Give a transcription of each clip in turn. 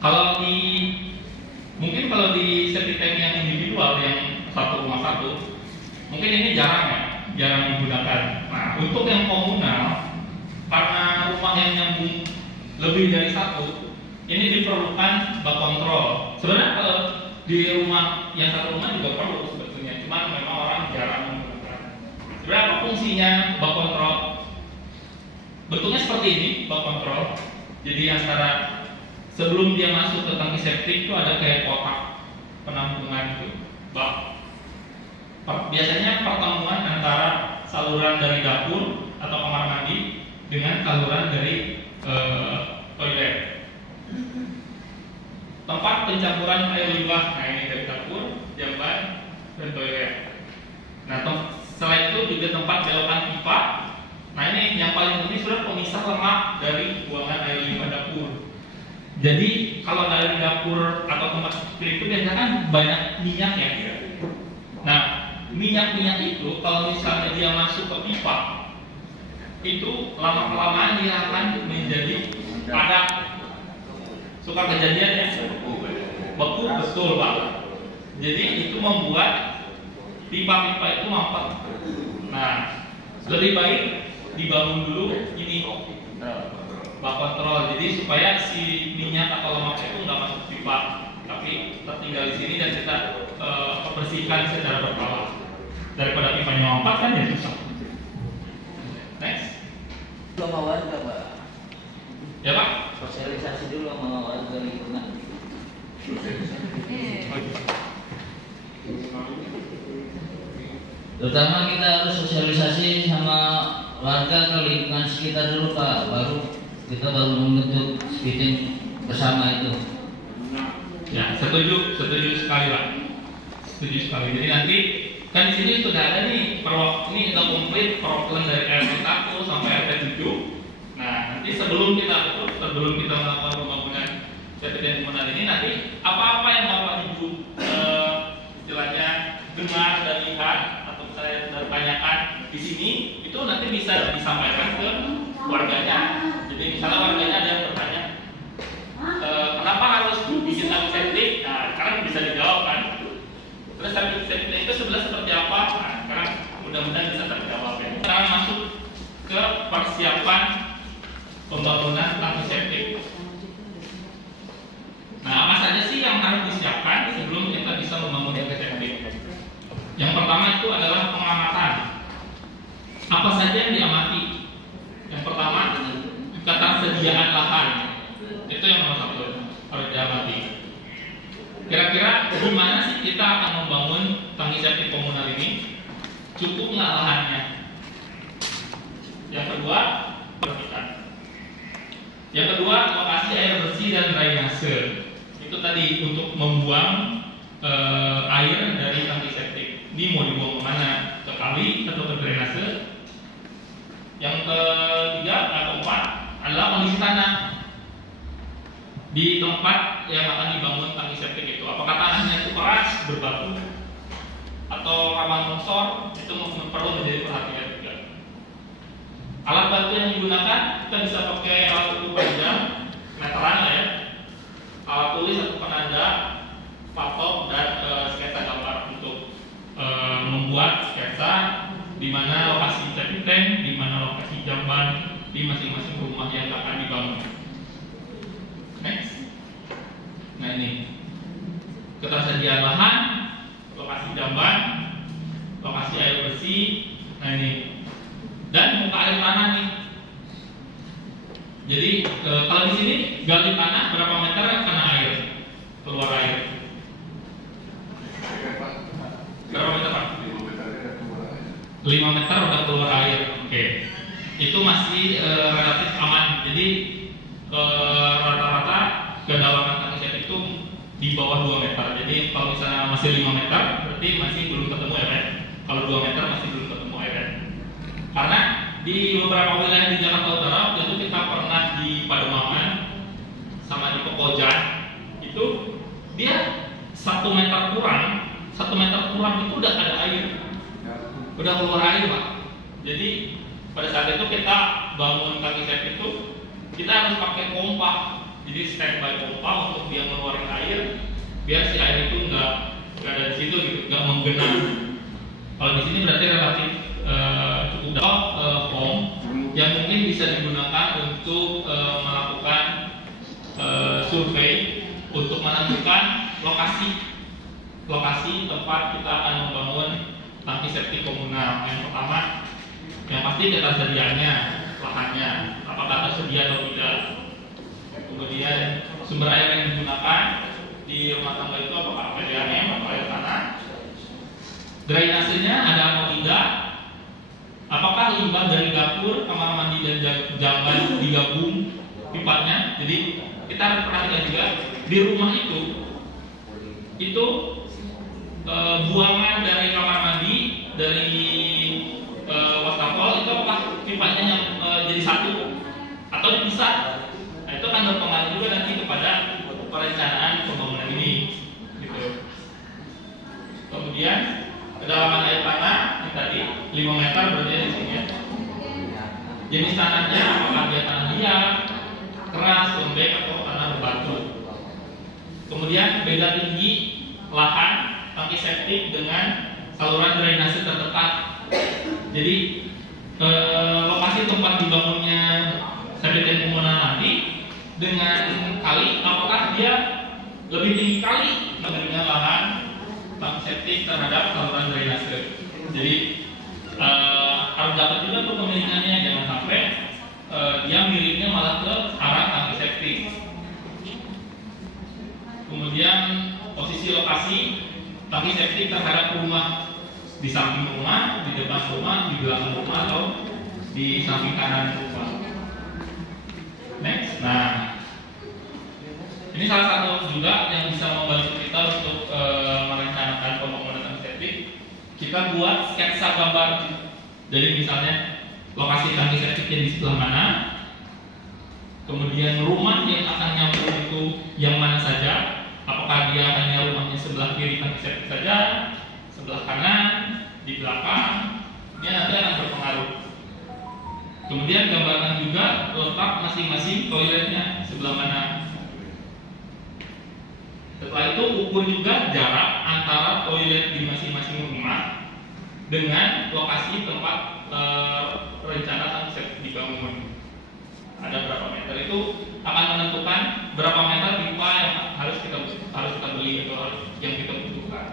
Kalau di mungkin kalau di septic tank yang individual yang satu rumah satu, mungkin ini jarang digunakan. Nah, untuk yang komunal, karena rumah yang nyambung lebih dari satu, ini diperlukan bak kontrol. Sebenarnya kalau di rumah yang satu rumah juga perlu sebetulnya, cuman memang orang jarang menggunakan. Sebenarnya apa fungsinya bak kontrol? Bentuknya seperti ini, bak kontrol. Jadi antara sebelum dia masuk ke tangki septik itu ada kayak kotak penampungan itu, bak. Biasanya pertemuan antara saluran dari dapur atau kamar mandi dengan saluran dari toilet. Tempat pencampuran air limbah, nah ini dari dapur, jamban, dan toilet. Nah, selain itu juga tempat belokan pipa. Nah, ini yang paling penting sudah pemisah lemak dari buangan air limbah dapur. Jadi kalau dari dapur atau tempat seperti itu biasanya kan banyak minyak ya. Nah, minyak itu kalau misalnya dia masuk ke pipa, itu lama-kelamaan dia akan menjadi padat. Suka kejadian ya? Beku, betul Pak. Jadi itu membuat pipa-pipa itu mampet. Nah, lebih baik dibangun dulu ini bak kontrol. Jadi supaya si minyak atau lemak itu nggak masuk pipa, tapi tertinggal di sini dan kita bersihkan secara berkala. Daripada pipanya mampet kan ya susah. Next. Sama warga Pak. Ya Pak. Sosialisasi dulu sama warga lingkungan. Terutama kita harus sosialisasi sama warga ke lingkungan sekitar dulu Pak, kita baru membentuk speeding bersama itu. Ya, setuju sekali Pak. Setuju sekali. Jadi nanti kan di sini sudah ada nih ini sudah komplit perwakilan dari RT 1 sampai RT 7. Nah, nanti sebelum kita melakukan pembangunan septic dan komunal ini, nanti apa-apa yang Bapak Ibu istilahnya dengar dan lihat atau saya tanyakan di sini itu nanti bisa disampaikan ke warganya. Jadi misalnya warganya ada yang bertanya kenapa harus bikin tangki septic? Nah, sekarang bisa dijawab kan. Terus tangki septic itu sebelah seperti apa? Nah, sekarang mudah-mudahan bisa terjawab ya. Sekarang masuk ke persiapan pembangunan tangki septic. Nah, apa saja sih yang harus disiapkan sebelum kita bisa membangun tangki septic? Yang pertama itu adalah pengamatan. Apa saja yang diamati? Yang pertama, ketersediaan lahan. Itu yang nomor satu harus diamati. Kira-kira gimana sih kita akan membangun tangki septic komunal ini? Cukup nggak lahannya? Yang kedua, perhatikan. Yang kedua, lokasi air bersih dan drainase. Itu tadi untuk membuang air dari tangki septic. Ini mau dibuang kemana? Ke kali atau ke drainase? Yang ketiga atau keempat adalah kondisi tanah di tempat yang akan dibangun tangki septic itu. Apakah tanahnya itu keras, berbatu, atau rawan longsor? Itu perlu menjadi perhatian juga. Alat bantu yang digunakan kita bisa pakai alat ukur panjang, meteran lah ya, alat tulis atau penanda, patok dan sketsa gambar untuk membuat sketsa di mana lokasi septic tank, di mana lokasi jamban di masing-masing rumah yang akan dibangun. Next. Nah ini ketersediaan lahan, lokasi jamban, lokasi air bersih. Nah ini dan muka air tanah nih. Jadi kalau di sini gali tanah berapa meter kena air, keluar air? Berapa meter Pak? 5 meter udah keluar air. Oke. Itu masih relatif aman. Jadi rata-rata kedalaman tangki septic itu di bawah 2 meter. Jadi kalau misalnya masih 5 meter berarti masih belum ketemu air. Kalau 2 meter masih belum ketemu air. Karena di beberapa wilayah di Jakarta Utara itu kita pernah di Pademangan sama di Pekojan itu dia 1 meter kurang itu udah ada air, udah keluar air Pak. Jadi pada saat itu kita bangun tangki septic itu kita harus pakai pompa jadi standby pompa untuk dia ngeluarin air biar si air itu nggak ada di situ gitu, nggak menggenang. Kalau di sini berarti relatif cukup dalam form yang mungkin bisa digunakan untuk melakukan survei untuk menentukan lokasi tempat kita akan membangun tangki septik komunal. Yang pertama, yang pasti ketersediaannya, lahannya, apakah tersedia atau tidak. Kemudian sumber air yang digunakan di rumah tangga itu apakah PDAM atau air tanah. Drainasenya ada atau tidak. Apakah limbah dari dapur, kamar mandi dan jamban digabung pipanya. Jadi kita harus perhatikan juga di rumah itu buangan dari kamar mandi, dari wastafel itu apakah pipanya yang jadi satu atau dipisah. Nah, itu akan berpengaruh juga nanti kepada perencanaan pembangunan ini gitu. Kemudian kedalaman air tanah ini tadi 5 meter berarti di sini ya. Jenis tanahnya apakah dia tanah liat, keras, lembek atau tanah berbatu. Kemudian beda tinggi lahan tangki septik dengan saluran drainase terdekat. Jadi lokasi tempat dibangunnya septic tank komunal nanti dengan kali, apakah dia lebih tinggi kali dengan lahan tangki septik terhadap saluran drainase. Jadi harus dapat juga tuh pemilikannya, jangan sampai dia miliknya malah ke arah tangki septik. Kemudian posisi lokasi tangki septik terhadap rumah, di samping rumah, di depan rumah, di belakang rumah, atau di samping kanan rumah. Next, nah ini salah satu juga yang bisa membantu kita untuk merencanakan pembangunan tangki septik. Kita buat sketsa gambar. Jadi misalnya lokasi tangki septiknya di sebelah mana, kemudian rumah yang akan nyambung itu yang mana saja. Apakah dia hanya rumahnya sebelah kiri tangki septik saja, sebelah kanan, di belakang, dia nanti akan berpengaruh. Kemudian gambarkan juga letak masing-masing toiletnya sebelah mana. Setelah itu ukur juga jarak antara toilet di masing-masing rumah dengan lokasi tempat rencana tangki septik dibangun. Ada berapa meter itu akan menentukan berapa meter pipa yang harus kita beli atau yang kita butuhkan.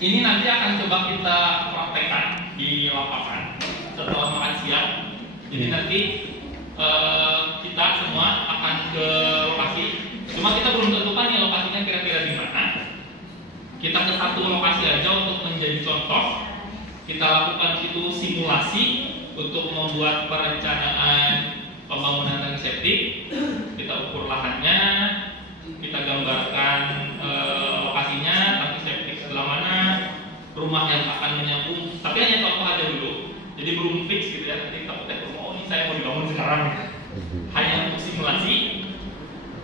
Ini nanti akan coba kita praktekkan di lapangan setelah makan siang. Jadi nanti kita semua akan ke lokasi. Cuma kita belum tentukan nih lokasinya kira-kira di mana. Kita ke satu lokasi aja untuk menjadi contoh. Kita lakukan itu simulasi untuk membuat perencanaan pembangunan tangki septik. Kita ukur lahannya, kita gambarkan lokasinya, tangki septik sebelah mana, rumah yang akan menyambung. Tapi hanya contoh aja dulu. Jadi belum fix gitu ya. Nanti takutnya rumah, oh ini saya mau dibangun sekarang. Hanya untuk simulasi.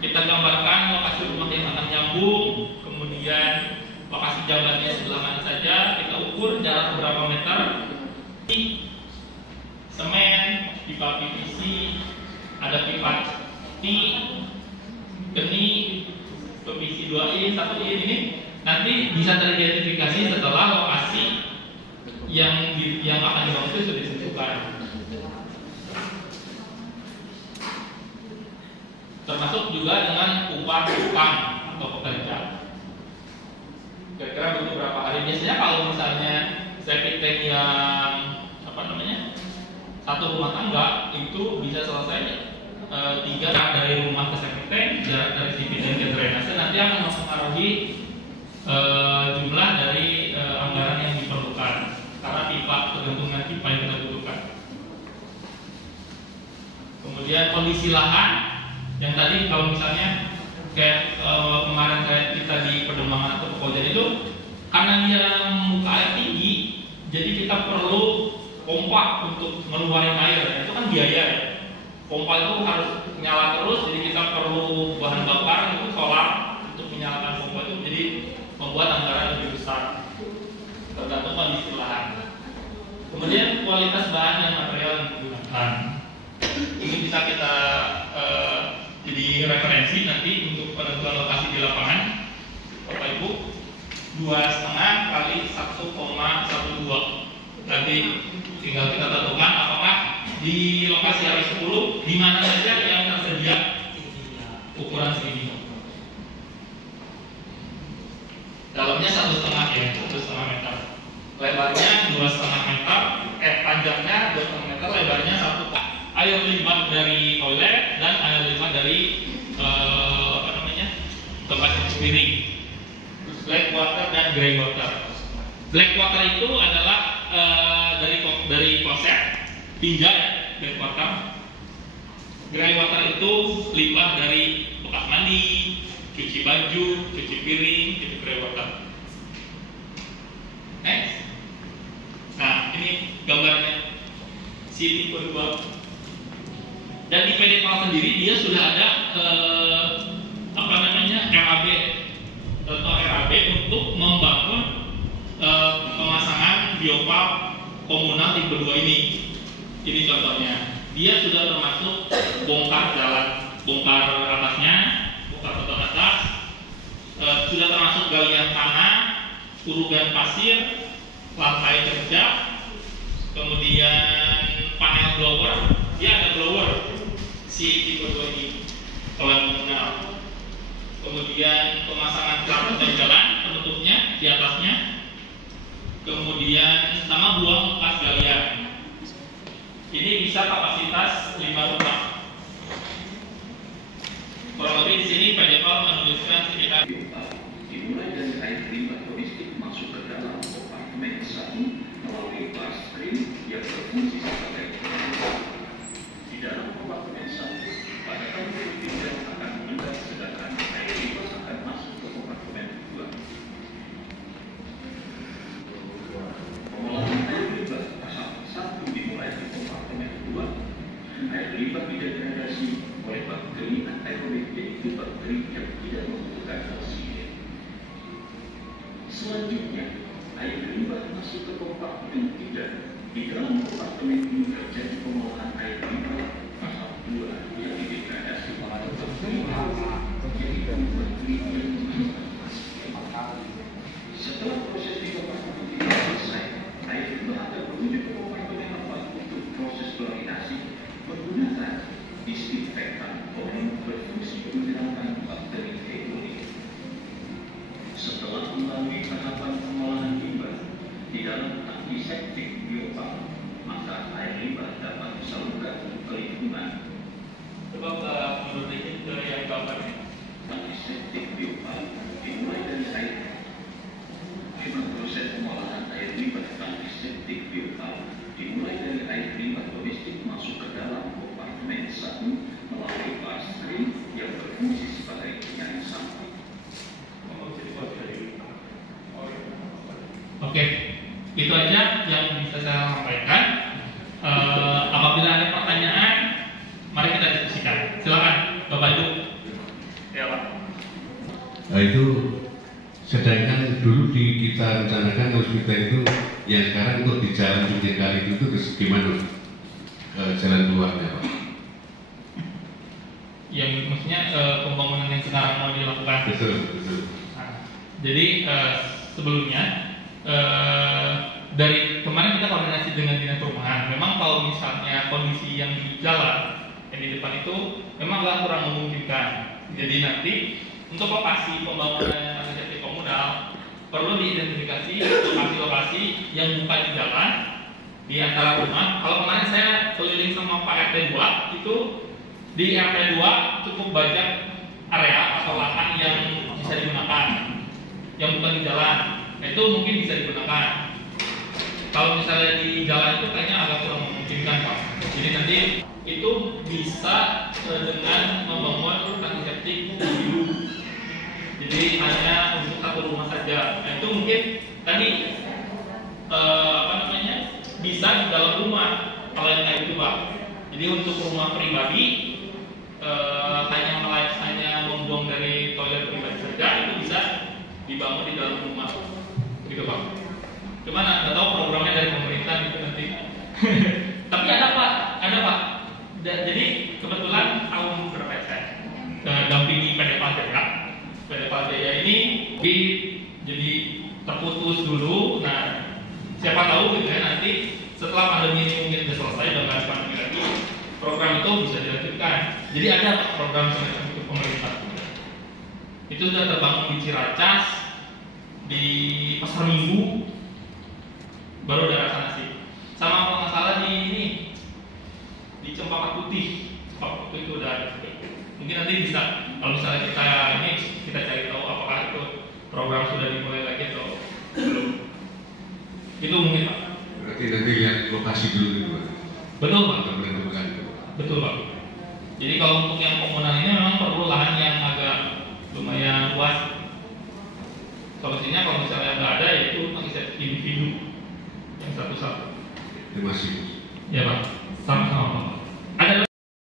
Kita gambarkan lokasi rumah yang akan nyambung, kemudian lokasi jambannya sebelah mana saja. Kita ukur jarak berapa meter. Semen, pipa PVC, ada pipa T, geni, PVC 2i, 1i ini nanti bisa teridentifikasi setelah lokasi yang akan dibangun itu sudah ditentukan. Termasuk juga dengan upah tukang atau pekerja. Kira-kira butuh berapa hari? Biasanya kalau misalnya septic tank yang satu rumah tangga itu bisa selesai 3 dari rumah ke septic tank, jarak dari septic tank ke drainase nanti akan mempengaruhi jumlah dari anggaran yang diperlukan karena pipa, kegantungan pipa yang kita butuhkan. Kemudian kondisi lahan yang tadi kalau misalnya kayak kemarin kita di Pedemangan atau Pekojan itu karena dia muka air tinggi, jadi kita perlu pompa untuk ngeluarin air. Itu kan biaya ya. Pompa itu harus nyala terus, jadi kita perlu bahan bakar itu solar untuk menyalakan pompa itu, jadi membuat anggaran lebih besar tergantung kondisi lahan. Kemudian kualitas bahan dan material yang digunakan ini bisa kita referensi nanti untuk penentuan lokasi di lapangan, Bapak Ibu, 2,5 kali 1,12. Nanti tinggal kita tentukan apakah di lokasi RW 10 di mana saja yang tersedia ukuran segini. Dalamnya 1,5 ya, 1,5 meter. Lebarnya 2,5 meter, panjangnya 2,5 meter, lebarnya 1. Air limbah dari toilet dan air limbah dari tempat cuci piring. Black water dan grey water. Black water itu adalah dari kloset, tinja ya, black water. Grey water itu limbah dari bekas mandi, cuci baju, cuci piring, itu grey water. Next. Nah, ini gambarnya si tipe 2. Dan di PD PAL sendiri dia sudah ada RAB atau RAB untuk membangun pemasangan biopal komunal tipe 2 ini. Ini contohnya. Dia sudah termasuk bongkar jalan, bongkar atasnya, bongkar beton atas, sudah termasuk galian tanah, urugan pasir, lantai kerja, kemudian panel blower. Dia ada blower si tipe 2 ini komunal. Kemudian pemasangan karpet dan jalan penutupnya di atasnya, kemudian sama buang bekas galian. Ini bisa kapasitas 5 rumah. Kurang lebih di sini Pak Jepal menuliskan sekitar dimulai dari air limbah domestik masuk ke dalam kompartemen 1 melalui bloodstream yang berfungsi sebagai di dalam kompartemen 1 pada tahun 2003 akan meningkat, sedangkan air limbah akan masuk ke kompartemen 2. Pengolahan air limbah pasal 1 dimulai di kompartemen 2. Air limbah didegradasi oleh bakteri anaerobik, yaitu bakteri yang tidak membutuhkan oksigen. Selanjutnya, air limbah masuk ke kompartemen 3. Di dalam kompartemen ini terjadi pengolahan air limbah pasal 2 yang didegradasi oleh bakteri yaitu bakteri yang membutuhkan oksigen. Setelah proses di kompartemen 3 selesai, air limbah akan menuju ke kompartemen 4 untuk proses klorinasi menggunakan disinfektan yang berfungsi menghilangkan bakteri E. coli. Setelah melalui tahapan pengolahan limbah di dalam tangki septik biopal, maka air limbah dapat disalurkan ke lingkungan. Coba menurut ini ke yang gambarnya. Tangki septik biopal dimulai dari air. Skema proses pengolahan air limbah tangki septik biopal dimulai dari air limbah domestik masuk ke dalam kompartemen 1 melalui bloodstream yang berfungsi sebagai penyaring sampah. Oke, itu aja yang bisa saya sampaikan. Apabila ada pertanyaan, mari kita diskusikan. Silakan, Bapak Ibu. Ya, Pak. Nah, itu sedangkan dulu kita rencanakan hospital itu yang sekarang untuk di jalan pinggir kali itu terus gimana jalan keluarnya, Pak? Yang maksudnya pembangunan yang sekarang mau dilakukan. Betul. Nah, jadi sebelumnya dari kemarin kita koordinasi dengan dinas perumahan. Memang kalau misalnya kondisi yang di jalan yang di depan itu memang agak kurang memungkinkan. Jadi nanti untuk lokasi pembangunan transportasi komunal perlu diidentifikasi lokasi-lokasi yang bukan di jalan di antara rumah. Kalau kemarin saya keliling sama Pak RT 2 itu di RT 2 cukup banyak area atau lahan yang bisa digunakan yang bukan di jalan. Nah, itu mungkin bisa digunakan. Kalau misalnya di jalan itu kayaknya agak kurang memungkinkan, Pak. Jadi nanti itu bisa dengan membangun tangki septik individu. Jadi hanya untuk satu rumah saja. Nah, itu mungkin tadi bisa di dalam rumah kalau yang kayak itu, Pak. Jadi untuk rumah pribadi hanya membuang dari toilet pribadi saja, itu bisa dibangun di dalam rumah, gitu, Pak. Cuman nggak tahu programnya dari pemerintah gitu nanti. Tapi ada Pak. Jadi kebetulan tahun berapa saya jadi terputus dulu. Nah, siapa tahu gitu ya nanti setelah pandemi ini mungkin sudah selesai dan nggak ada pandemi lagi, program itu bisa dilanjutkan. Jadi ada program semacam itu pemerintah. Itu sudah terbangun di Ciracas, di Pasar Minggu, baru ada rasa nasi. Sama kalau nggak salah di ini, di Cempaka Putih. Cempaka Putih itu udah ada. Mungkin nanti bisa, kalau misalnya kita cari tahu apakah itu program sudah dimulai lagi atau belum. Itu mungkin Pak. Berarti nanti lihat lokasi dulu gitu Pak. Betul Pak. Untuk menentukan itu. Betul Pak. Jadi kalau untuk yang komunal ini memang perlu lahan yang agak lumayan luas. Solusinya kalau misalnya nggak ada yaitu menginisiatif individu yang satu-satu. Terima kasih. Ya Pak. Sama-sama.